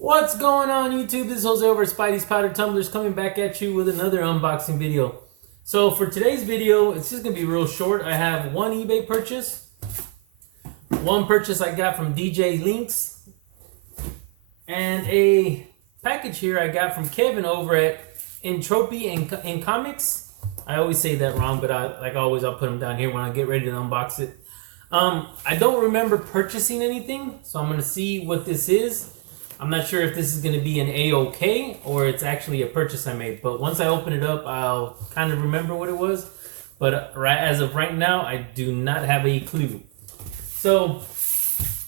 What's going on YouTube? This is Jose over at Spidey's Powder Tumblers coming back at you with another unboxing video. So for today's video, it's just going to be real short. I have one eBay purchase, one purchase I got from DJ Linx, and a package here I got from Kevin over at Entropy in Comics. I always say that wrong, but I'll put them down here when I get ready to unbox it. I don't remember purchasing anything, so I'm going to see what this is. I'm not sure if this is going to be an AOK or it's actually a purchase I made. But once I open it up, I'll kind of remember what it was. But as of right now, I do not have a clue. So,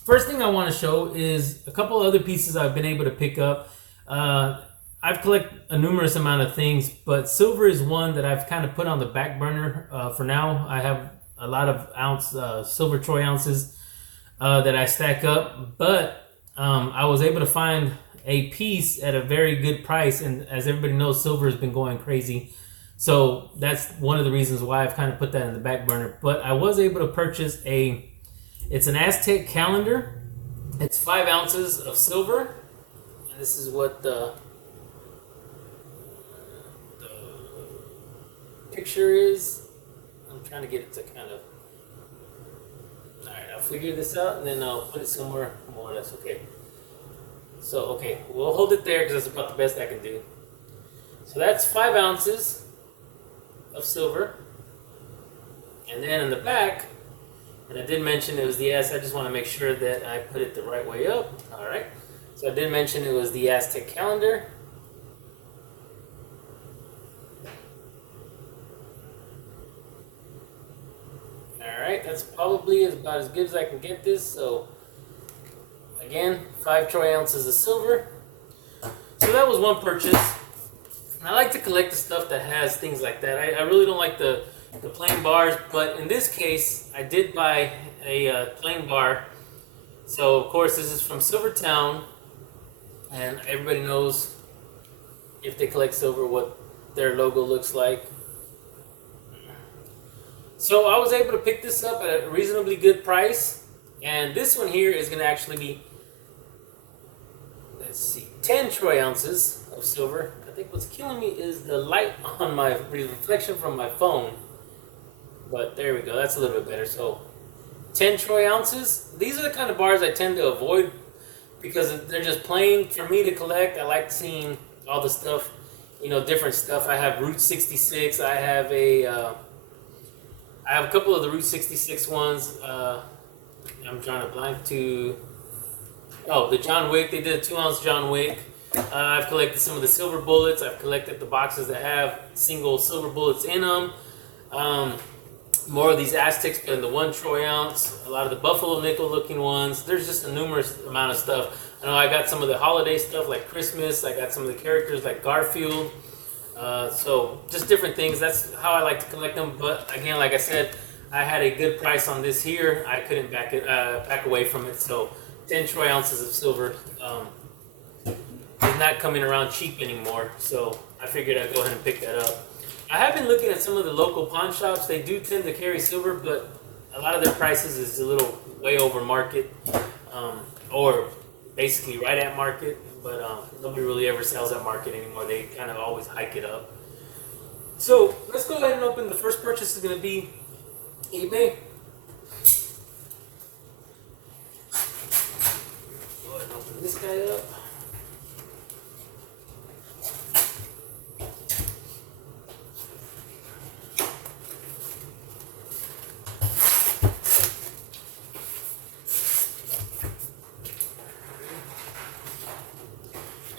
first thing I want to show is a couple other pieces I've been able to pick up. I've collected a numerous amount of things, but silver is one that I've kind of put on the back burner for now. I have a lot of silver troy ounces that I stack up, but I was able to find a piece at a very good price, and as everybody knows, silver has been going crazy. So that's one of the reasons why I've kind of put that in the back burner. But I was able to purchase it's an Aztec Calendar. It's 5 ounces of silver, and this is what the picture is. I'm trying to get it to kind of... Alright, I'll figure this out and then I'll put it somewhere more or less. Okay. So, okay, we'll hold it there because that's about the best I can do. So that's 5 ounces of silver. And then in the back, and I did mention it was the I just want to make sure that I put it the right way up. Alright. So I did mention it was the Aztec Calendar. Alright, that's probably about as good as I can get this. So again, 5 troy ounces of silver. So that was one purchase. And I like to collect the stuff that has things like that. I really don't like the plain bars, but in this case, I did buy a plain bar. So of course, this is from Silvertown, and everybody knows, if they collect silver, what their logo looks like. So I was able to pick this up at a reasonably good price, and this one here is going to actually be, let's see, 10 troy ounces of silver. I think what's killing me is the light on my reflection from my phone, but there we go, that's a little bit better. So 10 troy ounces. These are the kind of bars I tend to avoid because they're just plain for me to collect. I like seeing all the stuff, different stuff. I have Route 66. I have a couple of the Route 66 ones. I'm drawing a blank to... Oh, the John Wick. They did a 2-ounce John Wick. I've collected some of the silver bullets. I've collected the boxes that have single silver bullets in them. More of these Aztecs, but in the 1 troy ounce. A lot of the Buffalo nickel looking ones. There's just a numerous amount of stuff. I know I got some of the holiday stuff like Christmas. I got some of the characters like Garfield. So just different things. That's how I like to collect them. But again, like I said, I had a good price on this here. I couldn't back away from it. So 10 troy ounces of silver is not coming around cheap anymore. So I figured I'd go ahead and pick that up. I have been looking at some of the local pawn shops. They do tend to carry silver, but a lot of their prices is a little way over market, or basically right at market. But nobody really ever sells at market anymore. They kind of always hike it up. So let's go ahead and open. The first purchase is going to be eBay. Go ahead and open this guy up.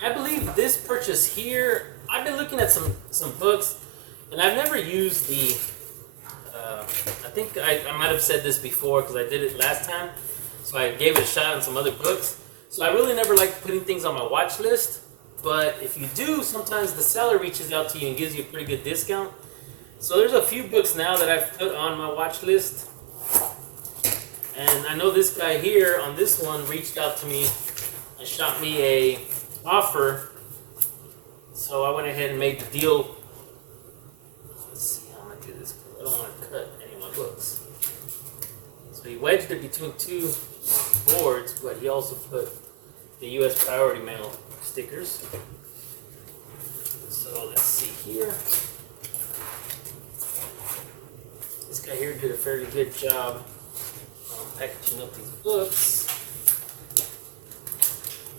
I believe this purchase here, I've been looking at some books, and I've never used the, I think I might have said this before because I did it last time, so I gave it a shot on some other books. So I really never like putting things on my watch list, but if you do, sometimes the seller reaches out to you and gives you a pretty good discount. So there's a few books now that I've put on my watch list, and I know this guy here on this one reached out to me and shot me a offer, so I went ahead and made the deal. Let's see how I'm gonna do this. I don't want to cut any of my books. So he wedged it between 2 boards, but he also put the U.S. priority mail stickers. So let's see here. This guy here did a fairly good job packaging up these books.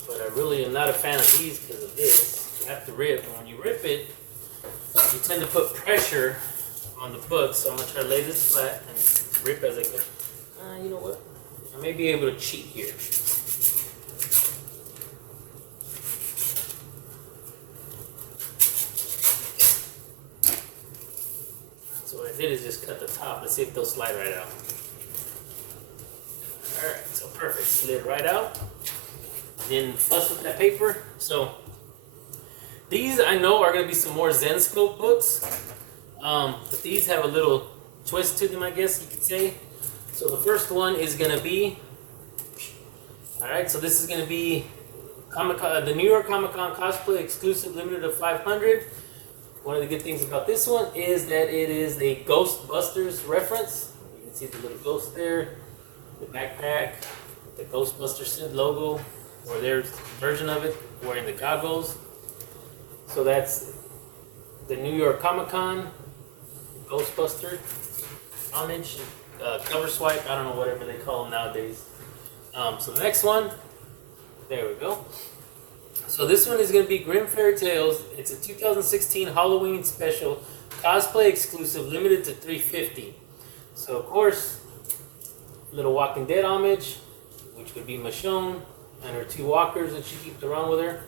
But I really am not a fan of these because of this. You have to rip, and when you rip it, you tend to put pressure on the book. So I'm going to try to lay this flat and rip as I go. You know what? I may be able to cheat here. So what I did is just cut the top. Let's see if they'll slide right out. Alright, so perfect. Slid right out. Didn't fuss with that paper. So these I know are going to be some more Zen Scope books. But these have a little twist to them, I guess you could say. So the first one is going to be, alright, so this is going to be the New York Comic Con cosplay exclusive limited of 500. One of the good things about this one is that it is a Ghostbusters reference. You can see the little ghost there, the backpack, the Ghostbusters Sid logo, or their version of it, wearing the goggles. So that's the New York Comic Con Ghostbuster homage, cover swipe, I don't know, whatever they call them nowadays. So the next one, there we go. So this one is going to be Grim Fairy Tales. It's a 2016 Halloween special, cosplay exclusive, limited to 350. So of course, little Walking Dead homage, which would be Michonne and her 2 walkers that she keeps around with her.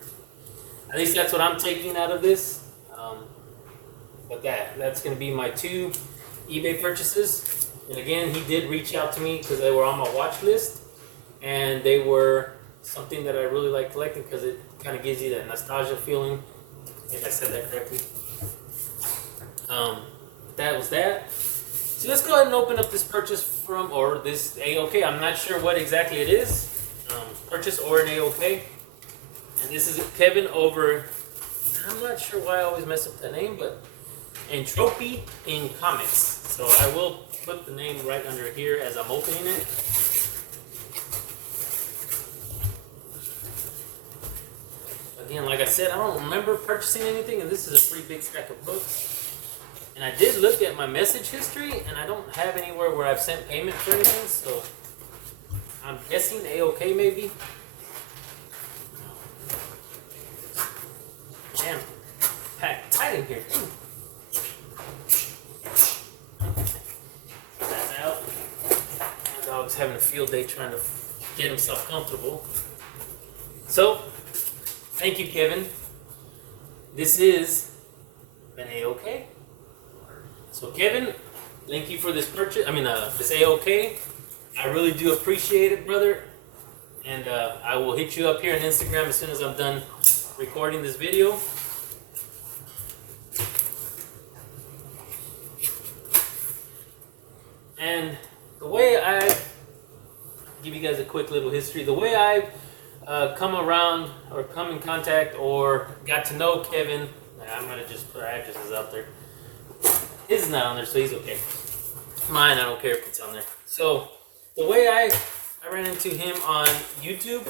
At least that's what I'm taking out of this. But that's going to be my 2 eBay purchases. And again, he did reach out to me because they were on my watch list, and they were something that I really like collecting because it kind of gives you that nostalgia feeling, if I said that correctly. That was that. So let's go ahead and open up this purchase from, or this AOK. I'm not sure what exactly it is. Purchase or an AOK. And this is Kevin over, I'm not sure why I always mess up that name, but Entropy in Comics. So I will put the name right under here as I'm opening it. Again, like I said, I don't remember purchasing anything, and this is a pretty big stack of books. And I did look at my message history, and I don't have anywhere where I've sent payment for anything, so I'm guessing AOK maybe. Damn, packed tight in here too. That's out. My dog's having a field day trying to get himself comfortable. So, thank you, Kevin. This is an AOK. So, Kevin, thank you for this purchase. This AOK. I really do appreciate it, brother. And I will hit you up here on Instagram as soon as I'm done recording this video. And the way I give you guys a quick little history, the way I come around or come in contact or got to know Kevin, I'm gonna just put our addresses out there. His is not on there, so he's okay. Mine, I don't care if it's on there. So the way I ran into him on YouTube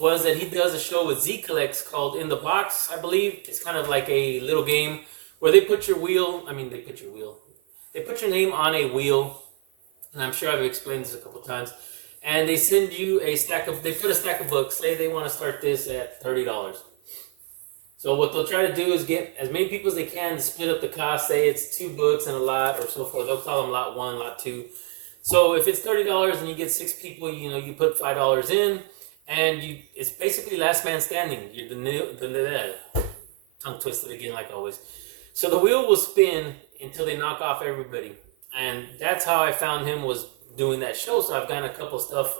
was that he does a show with Z Collects called In the Box, I believe. It's kind of like a little game where they put your they put your name on a wheel, and I'm sure I've explained this a couple times, and they send you they put a stack of books, say they want to start this at $30. So what they'll try to do is get as many people as they can to split up the cost, say it's 2 books and a lot or so forth. They'll call them lot 1, lot 2. So if it's $30 and you get 6 people, you put $5 in, and it's basically last man standing. You're the tongue twisted again like always. So the wheel will spin until they knock off everybody, and that's how I found him, was doing that show. So I've gotten a couple stuff.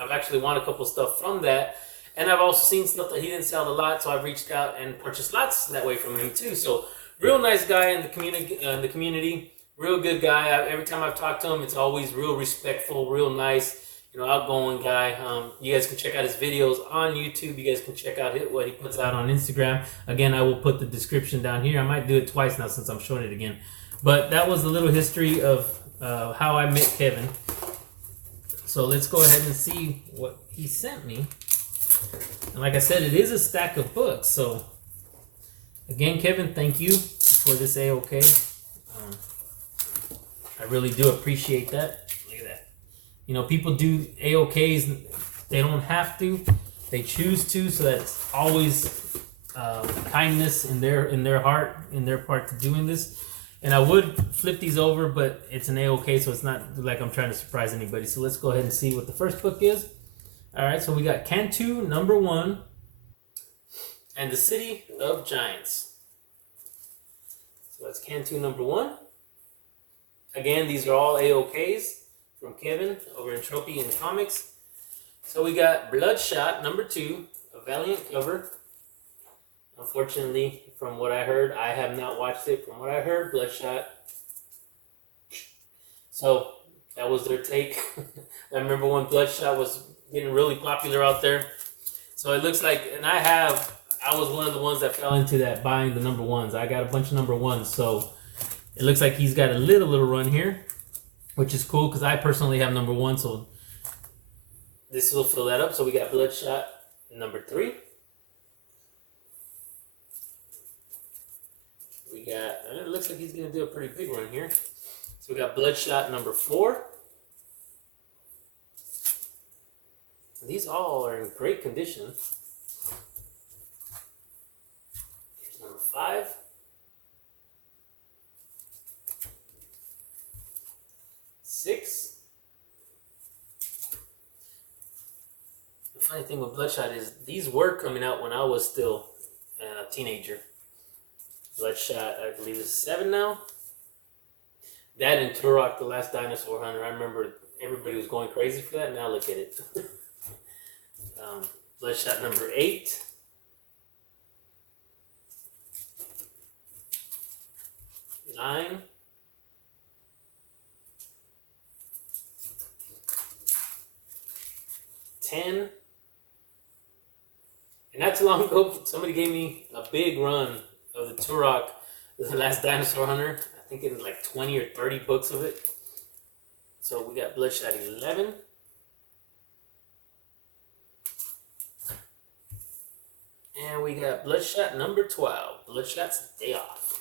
I've actually won a couple stuff from that, and I've also seen stuff that he didn't sell a lot. So I've reached out and purchased lots that way from him too. So real nice guy in the community. Real good guy. Every time I've talked to him, it's always real respectful, real nice, outgoing guy. You guys can check out his videos on YouTube. You guys can check out what he puts out on Instagram. Again, I will put the description down here. I might do it twice now since I'm showing it again. But that was the little history of how I met Kevin. So let's go ahead and see what he sent me. And like I said, it is a stack of books. So again, Kevin, thank you for this AOK. I really do appreciate that. Look at that. You know, people do AOKs. They don't have to. They choose to. So that's always kindness in their heart, in their part to doing this. And I would flip these over, but it's an AOK, so it's not like I'm trying to surprise anybody. So let's go ahead and see what the first book is. All right, so we got Cantu number 1 and the City of Giants. So that's Cantu number 1. Again, these are all AOKs from Kevin over in Trophy and Comics. So we got Bloodshot number 2, a Valiant cover. Unfortunately, from what I heard, I have not watched it. From what I heard, Bloodshot. So that was their take. I remember when Bloodshot was getting really popular out there. So it looks like, and I was one of the ones that fell into that buying the number 1s. I got a bunch of number 1s. So it looks like he's got a little run here, which is cool because I personally have number 1. So this will fill that up. So we got Bloodshot number 3. It looks like he's going to do a pretty big run here. So we got Bloodshot number 4. These all are in great condition. Here's number 5. 6. The funny thing with Bloodshot is these were coming out when I was still a teenager. Bloodshot, I believe, is 7 now. That and Turok, the Last Dinosaur Hunter. I remember everybody was going crazy for that. Now look at it. Bloodshot number 8. 9. 10. And not too long ago, somebody gave me a big run of the Turok, the Last Dinosaur Hunter. I think it was like 20 or 30 books of it. So we got Bloodshot 11. And we got Bloodshot number 12. Bloodshot's Day Off.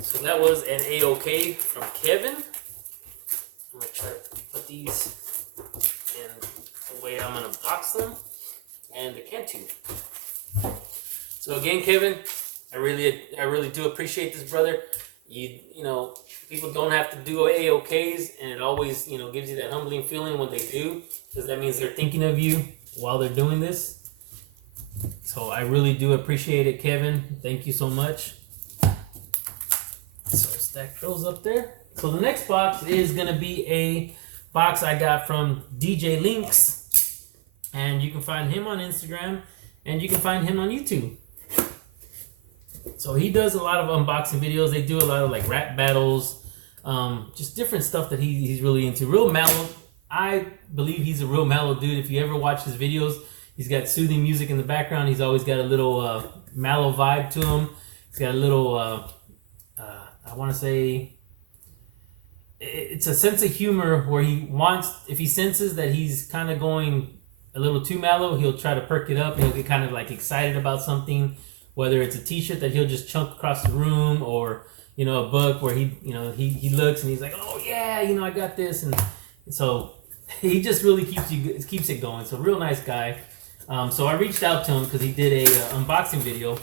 So that was an AOK from Kevin. I'm going to try to put these in the way I'm going to box them. And the Cantu. So again, Kevin, I really do appreciate this, brother. You know, people don't have to do AOKs, and it always, you know, gives you that humbling feeling when they do, because that means they're thinking of you while they're doing this. So I really do appreciate it, Kevin. Thank you so much. So stack those up there. So the next box is gonna be a box I got from DJ Linx. And you can find him on Instagram, and you can find him on YouTube. So he does a lot of unboxing videos. They do a lot of like rap battles, just different stuff that he's really into. Real mellow. I believe he's a real mellow dude. If you ever watch his videos, he's got soothing music in the background. He's always got a little mellow vibe to him. He's got a little, I want to say, it's a sense of humor where he wants, if he senses that he's kind of going a little too mellow, he'll try to perk it up and he'll get kind of like excited about something, whether it's a t-shirt that he'll just chunk across the room, or, you know, a book where he, you know, he looks and he's like, oh yeah, you know, I got this. And so he just really keeps it going. So real nice guy. So I reached out to him because he did a unboxing video,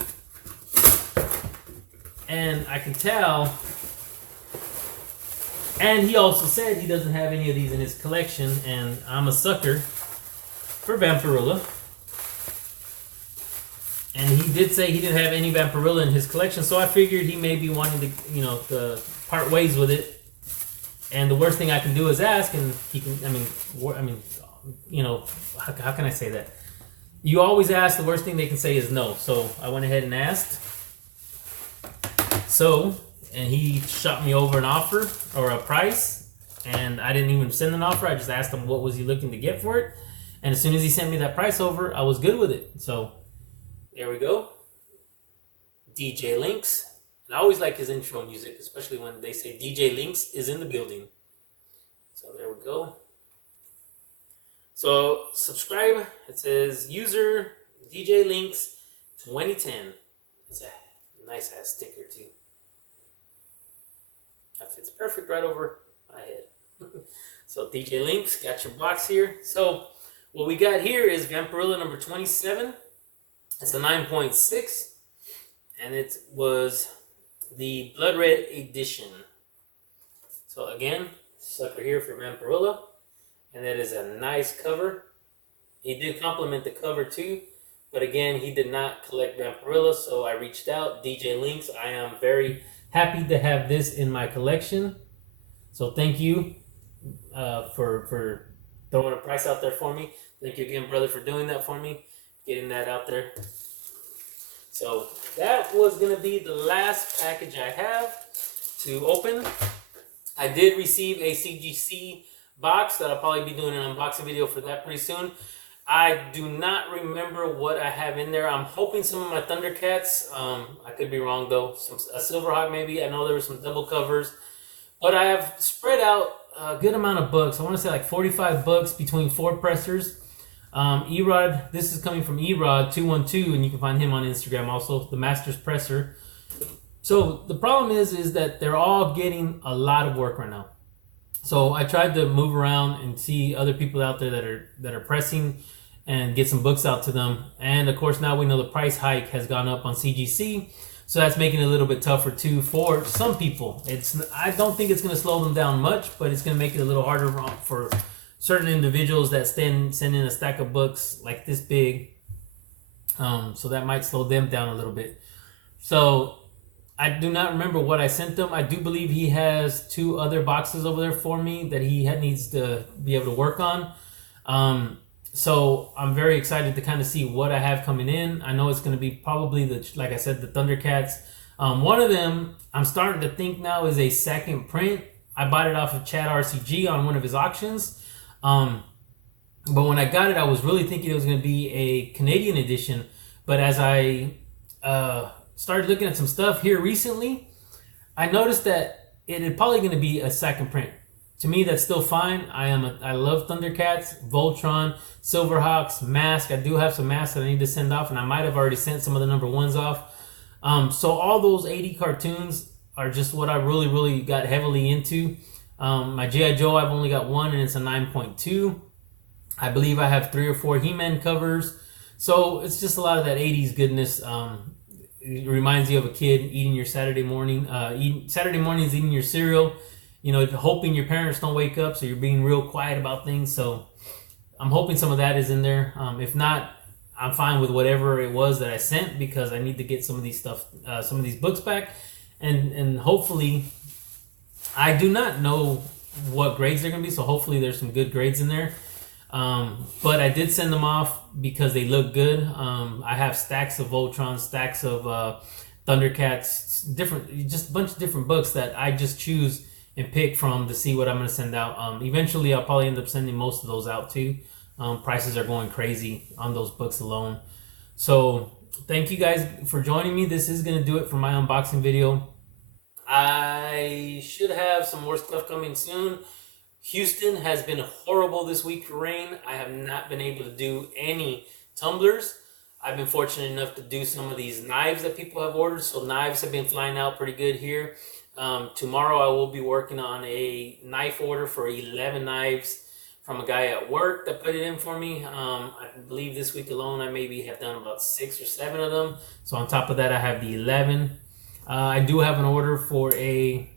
and I can tell, and he also said he doesn't have any of these in his collection, and I'm a sucker for Vampirilla. And he did say he didn't have any Vampirilla in his collection, so I figured he may be wanting to, you know, to part ways with it. And the worst thing I can do is ask, and he can, I mean, you know, how can I say that? You always ask, the worst thing they can say is no. So I went ahead and asked. So, and he shot me over an offer or a price, and I didn't even send an offer. I just asked him what was he looking to get for it. And as soon as he sent me that price over, I was good with it. So there we go. DJ Linx. And I always like his intro music, especially when they say DJ Linx is in the building. So there we go. So subscribe. It says user DJ Linx 2010. It's a nice ass sticker too. That fits perfect right over my head. So DJ Linx, got your box here. So what we got here is Vampirilla number 27. It's a 9.6, and it was the Blood Red edition. So again, sucker here for Vampirilla, and that is a nice cover. He did compliment the cover too, but again, he did not collect Vampirilla, so I reached out. DJ Linx, I am very happy to have this in my collection. So thank you for throwing a price out there for me. Thank you again, brother, for doing that for me, getting that out there. So that was going to be the last package I have to open. I did receive a CGC box that I'll probably be doing an unboxing video for that pretty soon. I do not remember what I have in there. I'm hoping some of my Thundercats. I could be wrong though. A Silverhawk maybe. I know there were some double covers. But I have spread out a good amount of books. I want to say like 45 books between 4 pressers. Erod, this is coming from Erod 212, and you can find him on Instagram also, the Masters Presser. So the problem is that they're all getting a lot of work right now. So I tried to move around and see other people out there that are pressing and get some books out to them. And of course now we know the price hike has gone up on CGC, so that's making it a little bit tougher too for some people. I don't think it's going to slow them down much, but it's going to make it a little harder for certain individuals that send in a stack of books like this big. So that might slow them down a little bit. So I do not remember what I sent them. I do believe he has 2 other boxes over there for me that he needs to be able to work on. So I'm very excited to kind of see what I have coming in. I know it's going to be probably, like I said, the Thundercats. One of them I'm starting to think now is a second print. I bought it off of Chad RCG on one of his auctions. But when I got it, I was really thinking it was going to be a Canadian edition. But as I started looking at some stuff here recently, I noticed that it is probably going to be a second print. To me, that's still fine. I love Thundercats, Voltron, Silverhawks, Mask. I do have some masks that I need to send off, and I might have already sent some of the number 1s off. So all those 80 cartoons are just what I really, really got heavily into. My G.I. Joe, I've only got 1, and it's a 9.2. I believe I have 3 or 4 He-Man covers. So it's just a lot of that 80s goodness. It reminds you of a kid eating your Saturday mornings eating your cereal, hoping your parents don't wake up, so you're being real quiet about things. So I'm hoping some of that is in there. If not, I'm fine with whatever it was that I sent, because I need to get some of these books back, and hopefully, I do not know what grades they're gonna be, so hopefully there's some good grades in there. But I did send them off because they look good. I have stacks of Voltron, stacks of Thundercats, just a bunch of different books that I just choose and pick from to see what I'm going to send out. Eventually, I'll probably end up sending most of those out too. Prices are going crazy on those books alone. So thank you guys for joining me. This is going to do it for my unboxing video. I should have some more stuff coming soon. Houston has been horrible this week for rain. I have not been able to do any tumblers. I've been fortunate enough to do some of these knives that people have ordered. So knives have been flying out pretty good here. Tomorrow I will be working on a knife order for 11 knives from a guy at work that put it in for me. I believe this week alone I maybe have done about 6 or 7 of them. So on top of that I have the 11. I do have an order for a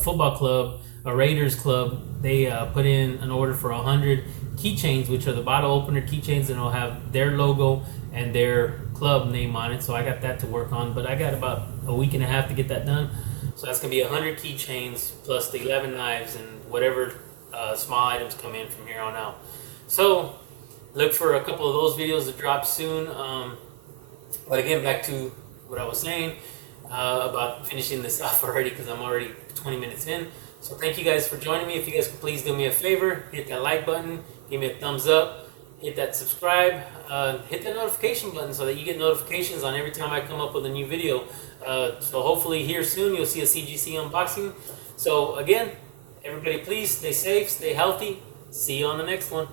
football club, a Raiders club. They put in an order for 100 keychains, which are the bottle opener keychains, and it'll have their logo and their club name on it. So I got that to work on, but I got about a week and a half to get that done. So that's gonna be 100 keychains plus the 11 knives and whatever small items come in from here on out. So look for a couple of those videos to drop soon. But again, back to what I was saying about finishing this off already, because I'm already 20 minutes in. So thank you guys for joining me. If you guys could please do me a favor, hit that like button, give me a thumbs up, hit that subscribe, hit that notification button so that you get notifications on every time I come up with a new video. So hopefully here soon you'll see a CGC unboxing. So again, everybody please stay safe, stay healthy, See you on the next one.